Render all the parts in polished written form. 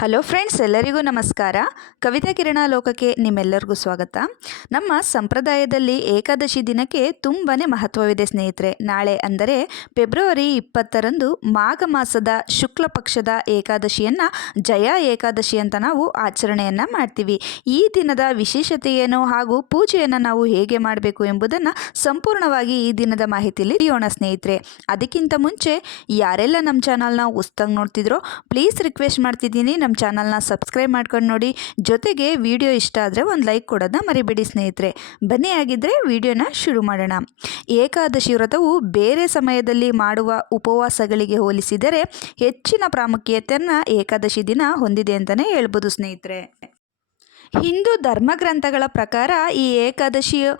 Hello friends, ಎಲ್ಲರಿಗೂ ನಮಸ್ಕಾರ. ಕವಿತಾ ಕಿರಣ ಲೋಕಕ್ಕೆ ನಿಮ್ಮೆಲ್ಲರಿಗೂ ಸ್ವಾಗತ. ನಮ್ಮ ಸಂಪ್ರದಾಯದಲ್ಲಿ ಏಕಾದಶಿ ದಿನಕ್ಕೆ ತುಂಬಾ ಮಹತ್ವವಿದೆ ಸ್ನೇಹಿತರೆ. ನಾಳೆ ಅಂದರೆ ಫೆಬ್ರವರಿ 20ರಂದು ಮಾಘ ಮಾಸದ ಶುಕ್ಲ ಪಕ್ಷದ ಏಕಾದಶಿಯನ್ನು ಜಯ ಏಕಾದಶಿ ಅಂತ ನಾವು ಆಚರಣೆಯನ್ನು ಮಾಡ್ತೀವಿ. ಈ ದಿನದ ವಿಶೇಷತೆ ಏನು ಹಾಗೂ ಪೂಜೆಯನ್ನು ನಾವು ಹೇಗೆ ಮಾಡಬೇಕು ಎಂಬುದನ್ನು ಸಂಪೂರ್ಣವಾಗಿ ಈ ದಿನದ ಮಾಹಿತಿಯಲ್ಲಿ ತಿಳಿಯೋಣ ಸ್ನೇಹಿತರೆ. ಅದಕ್ಕಿಂತ ಮುಂಚೆ ಯಾರೆಲ್ಲ ನಮ್ಮ ಚಾನಲ್ನ ಹೊಸ್ದಾಗಿ ನೋಡ್ತಿದ್ರೋ ಪ್ಲೀಸ್ ರಿಕ್ವೆಸ್ಟ್ ಮಾಡ್ತಿದ್ದೀನಿ, ನಮ್ಮ ಚಾನಲ್ನ ಸಬ್ಸ್ಕ್ರೈಬ್ ಮಾಡ್ಕೊಂಡು ನೋಡಿ. ಜೊತೆಗೆ ವಿಡಿಯೋ ಇಷ್ಟ ಆದರೆ ಒಂದು ಲೈಕ್ ಕೊಡೋದನ್ನ ಮರಿಬೇಡಿ ಸ್ನೇಹಿತರೆ. ಬನ್ನಿ ಆಗಿದ್ದರೆ ವಿಡಿಯೋನ ಶುರು ಮಾಡೋಣ. ಏಕಾದಶಿ ವ್ರತವು ಬೇರೆ ಸಮಯದಲ್ಲಿ ಮಾಡುವ ಉಪವಾಸಗಳಿಗೆ ಹೋಲಿಸಿದರೆ ಹೆಚ್ಚಿನ ಪ್ರಾಮುಖ್ಯತೆಯನ್ನು ಏಕಾದಶಿ ದಿನ ಹೊಂದಿದೆ ಅಂತಲೇ ಹೇಳ್ಬೋದು ಸ್ನೇಹಿತರೆ. ಹಿಂದೂ ಧರ್ಮಗ್ರಂಥಗಳ ಪ್ರಕಾರ ಈ ಏಕಾದಶಿಯು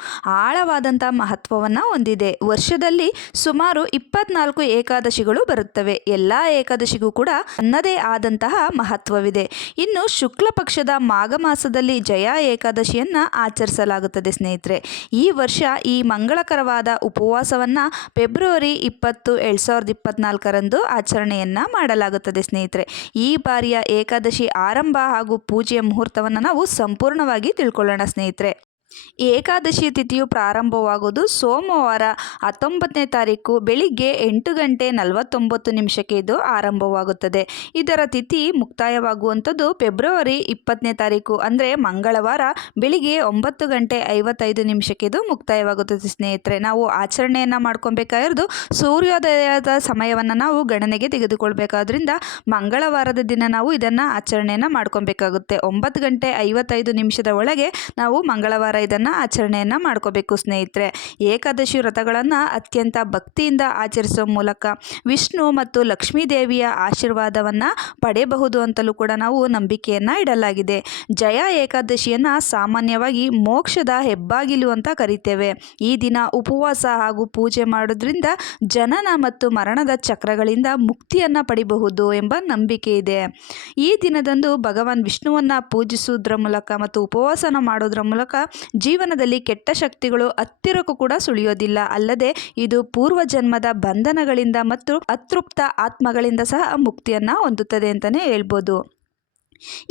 ಆಳವಾದಂಥ ಮಹತ್ವವನ್ನು ಹೊಂದಿದೆ. ವರ್ಷದಲ್ಲಿ ಸುಮಾರು 24 ಏಕಾದಶಿಗಳು ಬರುತ್ತವೆ. ಎಲ್ಲ ಏಕಾದಶಿಗೂ ಕೂಡ ತನ್ನದೇ ಆದಂತಹ ಮಹತ್ವವಿದೆ. ಇನ್ನು ಶುಕ್ಲ ಪಕ್ಷದ ಮಾಘ ಮಾಸದಲ್ಲಿ ಜಯ ಏಕಾದಶಿಯನ್ನು ಆಚರಿಸಲಾಗುತ್ತದೆ ಸ್ನೇಹಿತರೆ. ಈ ವರ್ಷ ಈ ಮಂಗಳಕರವಾದ ಉಪವಾಸವನ್ನು ಫೆಬ್ರವರಿ 20, 2024ರಂದು ಆಚರಣೆಯನ್ನು ಮಾಡಲಾಗುತ್ತದೆ ಸ್ನೇಹಿತರೆ. ಈ ಬಾರಿಯ ಏಕಾದಶಿ ಆರಂಭ ಹಾಗೂ ಪೂಜೆಯ ಮುಹೂರ್ತವನ್ನು ನಾವು ಸಂಪೂರ್ಣವಾಗಿ ತಿಳ್ಕೊಳ್ಳೋಣ ಸ್ನೇಹಿತರೆ. ಏಕಾದಶಿ ತಿಥಿಯು ಪ್ರಾರಂಭವಾಗುವುದು ಸೋಮವಾರ 19ನೇ ತಾರೀಕು ಬೆಳಿಗ್ಗೆ 8:49 ಇದು ಆರಂಭವಾಗುತ್ತದೆ. ಇದರ ತಿಥಿ ಮುಕ್ತಾಯವಾಗುವಂಥದ್ದು ಫೆಬ್ರವರಿ 20ನೇ ತಾರೀಕು ಅಂದರೆ ಮಂಗಳವಾರ ಬೆಳಿಗ್ಗೆ 9:55 ಇದು ಮುಕ್ತಾಯವಾಗುತ್ತದೆ ಸ್ನೇಹಿತರೆ. ನಾವು ಆಚರಣೆಯನ್ನು ಮಾಡ್ಕೊಬೇಕಾಗಿರೋದು ಸೂರ್ಯೋದಯದ ಸಮಯವನ್ನು ನಾವು ಗಣನೆಗೆ ತೆಗೆದುಕೊಳ್ಬೇಕಾದ್ರಿಂದ ಮಂಗಳವಾರದ ದಿನ ನಾವು ಇದನ್ನು ಆಚರಣೆಯನ್ನು ಮಾಡ್ಕೊಬೇಕಾಗುತ್ತೆ. 9:55 ಒಳಗೆ ನಾವು ಮಂಗಳವಾರ ಇದನ್ನು ಆಚರಣೆಯನ್ನು ಮಾಡ್ಕೋಬೇಕು ಸ್ನೇಹಿತರೆ. ಏಕಾದಶಿ ವ್ರತಗಳನ್ನು ಅತ್ಯಂತ ಭಕ್ತಿಯಿಂದ ಆಚರಿಸುವ ಮೂಲಕ ವಿಷ್ಣು ಮತ್ತು ಲಕ್ಷ್ಮೀ ದೇವಿಯ ಆಶೀರ್ವಾದವನ್ನು ಪಡೆಯಬಹುದು ಅಂತಲೂ ಕೂಡ ನಾವು ನಂಬಿಕೆಯನ್ನು ಇಡಲಾಗಿದೆ. ಜಯ ಏಕಾದಶಿಯನ್ನು ಸಾಮಾನ್ಯವಾಗಿ ಮೋಕ್ಷದ ಹೆಬ್ಬಾಗಿಲು ಅಂತ ಕರಿತೇವೆ. ಈ ದಿನ ಉಪವಾಸ ಹಾಗೂ ಪೂಜೆ ಮಾಡೋದ್ರಿಂದ ಜನನ ಮತ್ತು ಮರಣದ ಚಕ್ರಗಳಿಂದ ಮುಕ್ತಿಯನ್ನು ಪಡಿಬಹುದು ಎಂಬ ನಂಬಿಕೆ ಇದೆ. ಈ ದಿನದಂದು ಭಗವಾನ್ ವಿಷ್ಣುವನ್ನು ಪೂಜಿಸುವುದರ ಮೂಲಕ ಮತ್ತು ಉಪವಾಸನ ಮಾಡೋದ್ರ ಮೂಲಕ ಜೀವನದಲ್ಲಿ ಕೆಟ್ಟ ಶಕ್ತಿಗಳು ಹತ್ತಿರಕ್ಕೂ ಕೂಡ ಸುಳಿಯೋದಿಲ್ಲ. ಅಲ್ಲದೆ ಇದು ಪೂರ್ವ ಜನ್ಮದ ಬಂಧನಗಳಿಂದ ಮತ್ತು ಅತೃಪ್ತ ಆತ್ಮಗಳಿಂದ ಸಹ ಮುಕ್ತಿಯನ್ನು ಹೊಂದುತ್ತದೆ ಅಂತಲೇ ಹೇಳ್ಬೋದು.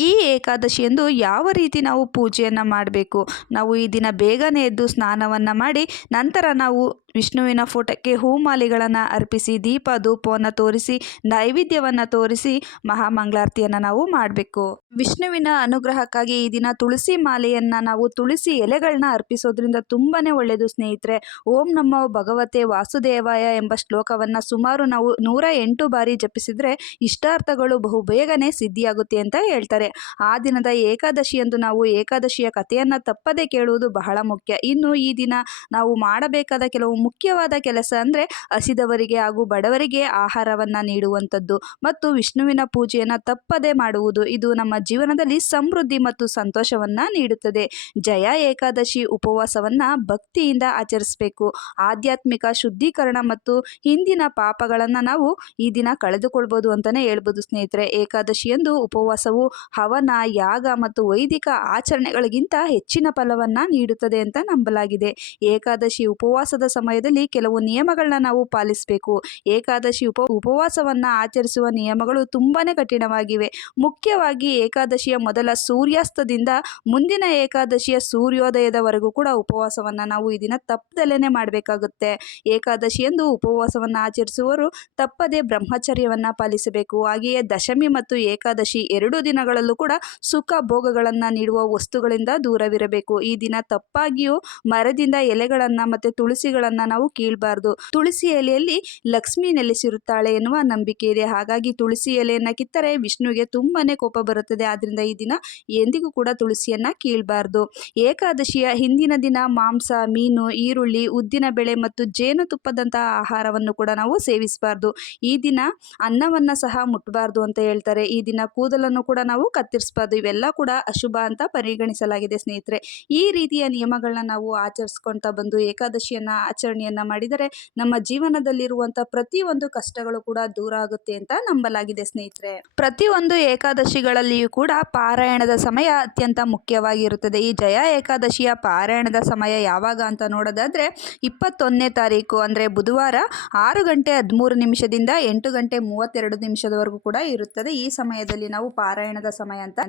ಈ ಏಕಾದಶಿಯಂದು ಯಾವ ರೀತಿ ನಾವು ಪೂಜೆಯನ್ನು ಮಾಡಬೇಕು? ನಾವು ಈ ದಿನ ಬೇಗನೆ ಎದ್ದು ಸ್ನಾನವನ್ನು ಮಾಡಿ ನಂತರ ನಾವು ವಿಷ್ಣುವಿನ ಫೋಟೋಕ್ಕೆ ಹೂಮಾಲೆಗಳನ್ನು ಅರ್ಪಿಸಿ ದೀಪ ಧೂಪವನ್ನು ತೋರಿಸಿ ನೈವೇದ್ಯವನ್ನು ತೋರಿಸಿ ಮಹಾಮಂಗಳಾರತಿಯನ್ನು ನಾವು ಮಾಡಬೇಕು. ವಿಷ್ಣುವಿನ ಅನುಗ್ರಹಕ್ಕಾಗಿ ಈ ದಿನ ತುಳಸಿ ಮಾಲೆಯನ್ನು ನಾವು ತುಳಸಿ ಎಲೆಗಳನ್ನ ಅರ್ಪಿಸೋದ್ರಿಂದ ತುಂಬಾ ಒಳ್ಳೆಯದು ಸ್ನೇಹಿತರೆ. ಓಂ ನಮೋ ಭಗವತೆ ವಾಸುದೇವಾಯ ಎಂಬ ಶ್ಲೋಕವನ್ನು ಸುಮಾರು ನಾವು 108 ಬಾರಿ ಜಪಿಸಿದರೆ ಇಷ್ಟಾರ್ಥಗಳು ಬಹುಬೇಗನೆ ಸಿದ್ಧಿಯಾಗುತ್ತೆ ಅಂತ ಹೇಳ್ತಾರೆ. ಆ ದಿನದ ಏಕಾದಶಿಯಂದು ನಾವು ಏಕಾದಶಿಯ ಕಥೆಯನ್ನು ತಪ್ಪದೇ ಕೇಳುವುದು ಬಹಳ ಮುಖ್ಯ. ಇನ್ನು ಈ ದಿನ ನಾವು ಮಾಡಬೇಕಾದ ಕೆಲವು ಮುಖ್ಯವಾದ ಕೆಲಸ ಅಂದರೆ ಹಸಿದವರಿಗೆ ಹಾಗೂ ಬಡವರಿಗೆ ಆಹಾರವನ್ನು ನೀಡುವಂಥದ್ದು ಮತ್ತು ವಿಷ್ಣುವಿನ ಪೂಜೆಯನ್ನು ತಪ್ಪದೇ ಮಾಡುವುದು. ಇದು ನಮ್ಮ ಜೀವನದಲ್ಲಿ ಸಮೃದ್ಧಿ ಮತ್ತು ಸಂತೋಷವನ್ನು ನೀಡುತ್ತದೆ. ಜಯ ಏಕಾದಶಿ ಉಪವಾಸವನ್ನು ಭಕ್ತಿಯಿಂದ ಆಚರಿಸಬೇಕು. ಆಧ್ಯಾತ್ಮಿಕ ಶುದ್ಧೀಕರಣ ಮತ್ತು ಹಿಂದಿನ ಪಾಪಗಳನ್ನು ನಾವು ಈ ದಿನ ಕಳೆದುಕೊಳ್ಬೋದು ಅಂತಲೇ ಹೇಳ್ಬೋದು ಸ್ನೇಹಿತರೆ. ಏಕಾದಶಿಯಂದು ಉಪವಾಸವು ಹವನ, ಯಾಗ ಮತ್ತು ವೈದಿಕ ಆಚರಣೆಗಳಿಗಿಂತ ಹೆಚ್ಚಿನ ಫಲವನ್ನು ನೀಡುತ್ತದೆ ಅಂತ ನಂಬಲಾಗಿದೆ. ಏಕಾದಶಿ ಉಪವಾಸದ ಸಮಯದಲ್ಲಿ ಕೆಲವು ನಿಯಮಗಳನ್ನ ನಾವು ಪಾಲಿಸಬೇಕು. ಏಕಾದಶಿ ಉಪವಾಸವನ್ನು ಆಚರಿಸುವ ನಿಯಮಗಳು ತುಂಬಾ ಕಠಿಣವಾಗಿವೆ. ಮುಖ್ಯವಾಗಿ ಏಕಾದಶಿಯ ಮೊದಲ ಸೂರ್ಯಾಸ್ತದಿಂದ ಮುಂದಿನ ಏಕಾದಶಿಯ ಸೂರ್ಯೋದಯದವರೆಗೂ ಕೂಡ ಉಪವಾಸವನ್ನು ನಾವು ಈ ದಿನ ತಪ್ಪದಲ್ಲೇ ಮಾಡಬೇಕಾಗುತ್ತೆ. ಏಕಾದಶಿಯಂದು ಉಪವಾಸವನ್ನು ಆಚರಿಸುವವರು ತಪ್ಪದೇ ಬ್ರಹ್ಮಚರ್ಯವನ್ನು ಪಾಲಿಸಬೇಕು. ಹಾಗೆಯೇ ದಶಮಿ ಮತ್ತು ಏಕಾದಶಿ 2 ದಿನಗಳಲ್ಲೂ ಕೂಡ ಸುಖ ಭೋಗಗಳನ್ನು ನೀಡುವ ವಸ್ತುಗಳಿಂದ ದೂರವಿರಬೇಕು. ಈ ದಿನ ತಪ್ಪಾಗಿಯೂ ಮರದಿಂದ ಎಲೆಗಳನ್ನು ಮತ್ತು ತುಳಸಿಗಳನ್ನು ನಾವು ಕೀಳಬಾರ್ದು. ತುಳಸಿ ಎಲೆಯಲ್ಲಿ ಲಕ್ಷ್ಮಿ ನೆಲೆಸಿರುತ್ತಾಳೆ ಎನ್ನುವ ನಂಬಿಕೆ ಇದೆ. ಹಾಗಾಗಿ ತುಳಸಿ ಎಲೆಯನ್ನು ಕಿತ್ತರೆ ವಿಷ್ಣುವಿಗೆ ತುಂಬಾನೇ ಕೋಪ ಬರುತ್ತದೆ. ಆದ್ರಿಂದ ಈ ದಿನ ಎಂದಿಗೂ ಕೂಡ ತುಳಸಿಯನ್ನು ಕೀಳಬಾರ್ದು. ಏಕಾದಶಿಯ ಹಿಂದಿನ ದಿನ ಮಾಂಸ, ಮೀನು, ಈರುಳ್ಳಿ, ಉದ್ದಿನ ಬೇಳೆ ಮತ್ತು ಜೇನುತುಪ್ಪದಂತಹ ಆಹಾರವನ್ನು ಕೂಡ ನಾವು ಸೇವಿಸಬಾರ್ದು. ಈ ದಿನ ಅನ್ನವನ್ನು ಸಹ ಮುಟ್ಟಬಾರ್ದು ಅಂತ ಹೇಳ್ತಾರೆ. ಈ ದಿನ ಕೂದಲನ್ನು ಕೂಡ ನಾವು ಕತ್ತರಿಸಬಾರ್ದು. ಇವೆಲ್ಲ ಕೂಡ ಅಶುಭ ಅಂತ ಪರಿಗಣಿಸಲಾಗಿದೆ ಸ್ನೇಹಿತರೆ. ಈ ರೀತಿಯ ನಿಯಮಗಳನ್ನ ನಾವು ಆಚರಿಸ್ಕೊಳ್ತಾ ಬಂದು ಏಕಾದಶಿಯನ್ನು ಆಚರಣೆಯನ್ನು ಮಾಡಿದರೆ ನಮ್ಮ ಜೀವನದಲ್ಲಿರುವಂಥ ಪ್ರತಿಯೊಂದು ಕಷ್ಟಗಳು ಕೂಡ ದೂರ ಆಗುತ್ತೆ ಅಂತ ನಂಬಲಾಗಿದೆ ಸ್ನೇಹಿತರೆ. ಪ್ರತಿಯೊಂದು ಏಕಾದಶಿಗಳಲ್ಲಿಯೂ ಕೂಡ ಪಾರಾಯಣದ ಸಮಯ ಅತ್ಯಂತ ಮುಖ್ಯವಾಗಿರುತ್ತದೆ. ಈ ಜಯ ಏಕಾದಶಿಯ ಪಾರಾಯಣದ ಸಮಯ ಯಾವಾಗ ಅಂತ ನೋಡೋದಾದರೆ 21ನೇ ತಾರೀಕು ಅಂದರೆ ಬುಧವಾರ 6 ಗಂಟೆ 13 ನಿಮಿಷದಿಂದ 8 ಗಂಟೆ 32 ನಿಮಿಷದವರೆಗೂ ಕೂಡ ಇರುತ್ತದೆ. ಈ ಸಮಯದಲ್ಲಿ ನಾವು ಪಾರಾಯಣದ ಸಮಯ ಅಂತ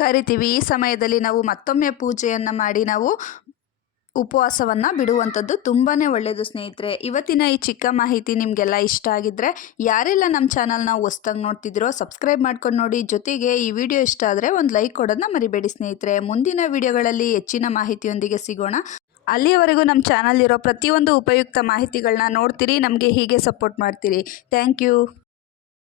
ಕರಿತೀವಿ. ಈ ಸಮಯದಲ್ಲಿ ನಾವು ಮತ್ತೊಮ್ಮೆ ಪೂಜೆಯನ್ನು ಮಾಡಿ ನಾವು ಉಪವಾಸವನ್ನು ಬಿಡುವಂಥದ್ದು ತುಂಬಾ ಒಳ್ಳೆಯದು ಸ್ನೇಹಿತರೆ. ಇವತ್ತಿನ ಈ ಚಿಕ್ಕ ಮಾಹಿತಿ ನಿಮಗೆಲ್ಲ ಇಷ್ಟ ಆಗಿದ್ದರೆ ಯಾರೆಲ್ಲ ನಮ್ಮ ಚಾನಲ್ನ ಹೊಸ್ದಾಗಿ ನೋಡ್ತಿದ್ದೀರೋ ಸಬ್ಸ್ಕ್ರೈಬ್ ಮಾಡ್ಕೊಂಡು ನೋಡಿ. ಜೊತೆಗೆ ಈ ವಿಡಿಯೋ ಇಷ್ಟ ಆದರೆ ಒಂದು ಲೈಕ್ ಕೊಡೋದನ್ನ ಮರಿಬೇಡಿ ಸ್ನೇಹಿತರೆ. ಮುಂದಿನ ವಿಡಿಯೋಗಳಲ್ಲಿ ಹೆಚ್ಚಿನ ಮಾಹಿತಿಯೊಂದಿಗೆ ಸಿಗೋಣ. ಅಲ್ಲಿಯವರೆಗೂ ನಮ್ಮ ಚಾನಲ್ ಇರೋ ಪ್ರತಿಯೊಂದು ಉಪಯುಕ್ತ ಮಾಹಿತಿಗಳನ್ನ ನೋಡ್ತೀರಿ, ನಮಗೆ ಹೀಗೆ ಸಪೋರ್ಟ್ ಮಾಡ್ತೀರಿ. Thank you.